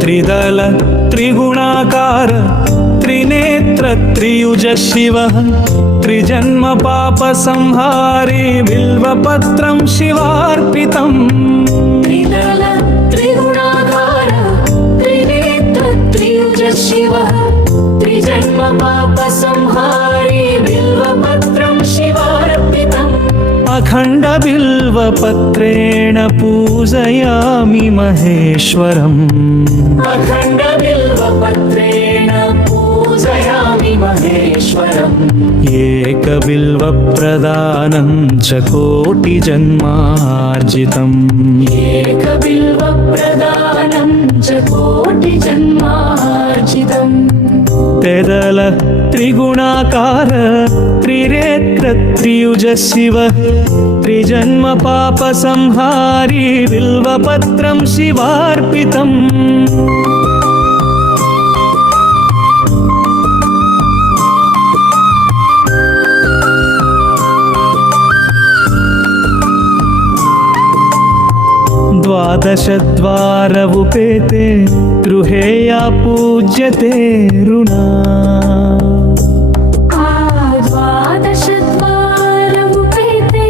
त्रिदल त्रिगुणाकार त्रिनेत्र त्रियुज शिवः त्रिजन्म पाप संहारी बिल्वपत्रं शिवार्पितम्। त्रिदल त्रिगुणाकार त्रिनेत्र त्रियुज शिवः त्रिजन्म पाप संहारी बिल्वपत्रं शिवार्पितम्। अखण्ड बिल्वपत्रेण पूजयामि महेश्वरम्। अखण्ड बिल्वपत्रेण पूजयामि महेश्वरम्। एकबिल्वप्रदानं च कोटिजन्मार्जितम्। एकबिल्वप्रदानं च कोटिजन्मार्जितम्। त्रिदल त्रिगुणाकार त्रिनेत्र त्रियुज शिवः त्रिजन्म पाप संहारी बिल्वपत्रं शिवार्पितम्। द्वादशद्वार उपेते गृहे या पूज्यते ऋणा। द्वादशद्वार उपेते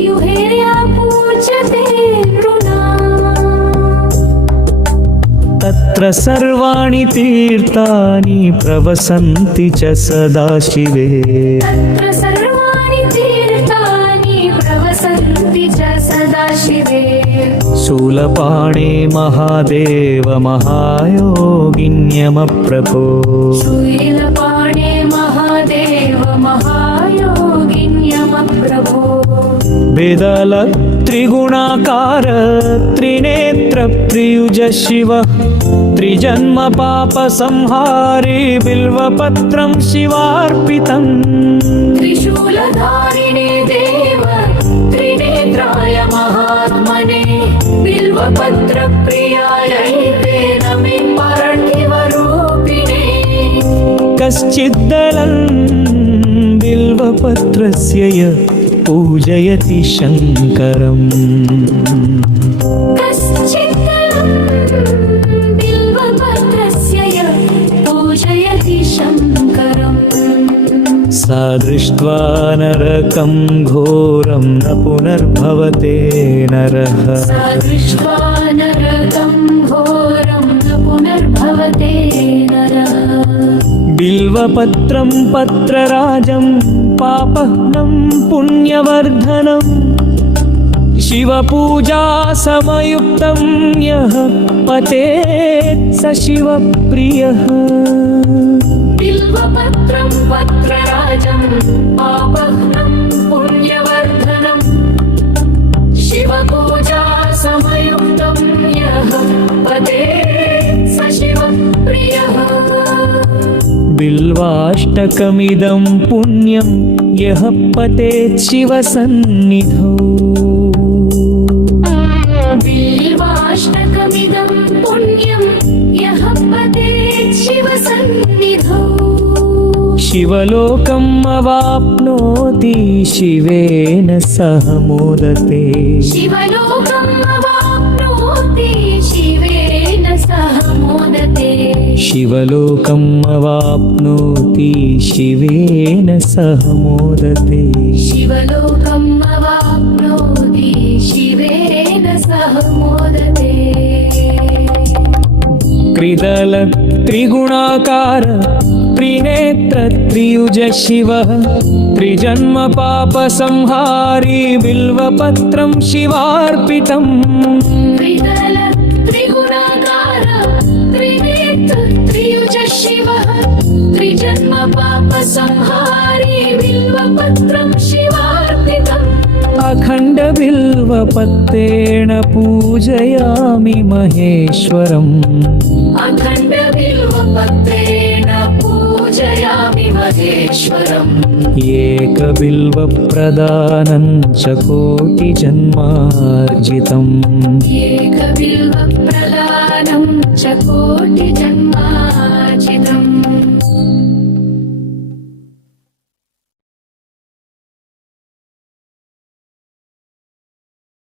गृहे या पूज्यते ऋणा। तत्र सर्वाणि तीर्थानि प्रवसन्ति च सदा शिवे। तत्र सर्वाणि तीर्थानि प्रवसन्ति च सदा शिवे। शूलपाणे महादेव महायोगिन्यमप्रभो। शूलपाणे महादेव महायोगिन्यमप्रभो। बिदल त्रिगुणाकार त्रिनेत्र त्रियुज शिवः त्रिजन्म पाप संहारी बिल्वपत्रं शिवार्पितम्। त्रिशूलधारिणे देव त्रिनेत्राय महात्मने बिल्वपत्र प्रियायै ते नमे पार्थिवरूपिणे। कश्चिद्दलं बिल्वपत्रस्य य पूजयति शङ्करम्। कश्चिद्दलं बिल्वपत्रस्य य पूजयति शङ्करम्। सा दृष्ट्वा नरकं घोरं न पुनर्भवते नरः। सा दृष्ट्वा नरकं घोरं न पुनर्भवते नरः। बिल्वपत्रं पत्रराजं पापहनं पुण्यवर्धनं शिवपूजा समयुक्तं यः पतेत् स शिवप्रियः। बिल्वपत्रं पत्रराजं पापहनं पुण्यवर्धनं शिवपूजा समयुक्तं यः पतेत् स शिवप्रियः। बिल्वाष्टकमिदं पुण्यं यः पतेत् शिवसन्निधौ। बिल्वाष्टकमिदं पुण्यं यः पतेत् शिवसन्निधौ। शिवलोकम् अवाप्नोति शिवेन सह मोदते। शिवलोकम् अवाप्नोति शिवेन सह मोदते। शिवलोकम् अवाप्नोति शिवेन सह मोदते। शिवलोकम् अवाप्नोति शिवेन सह मोदते। त्रिदल त्रिगुणाकार त्रिनेत्र त्रियुज शिवः त्रिजन्म पाप संहारी बिल्वपत्रं शिवार्पितम्। त्रिदल त्रिगुणाकार त्रिनेत्र त्रियुज शिवः त्रिजन्म पाप संहारी बिल्वपत्रं शिवार्पितम्। अखण्ड बिल्वपत्रेण पूजयामि महेश्वरम्। अखण्ड बिल्वपत्रेण पूजयामि महेश्वरम्। एकबिल्वप्रदानं च कोटिजन्मार्जितम्। एकबिल्वप्रदानं च कोटिजन्मार्जितम्।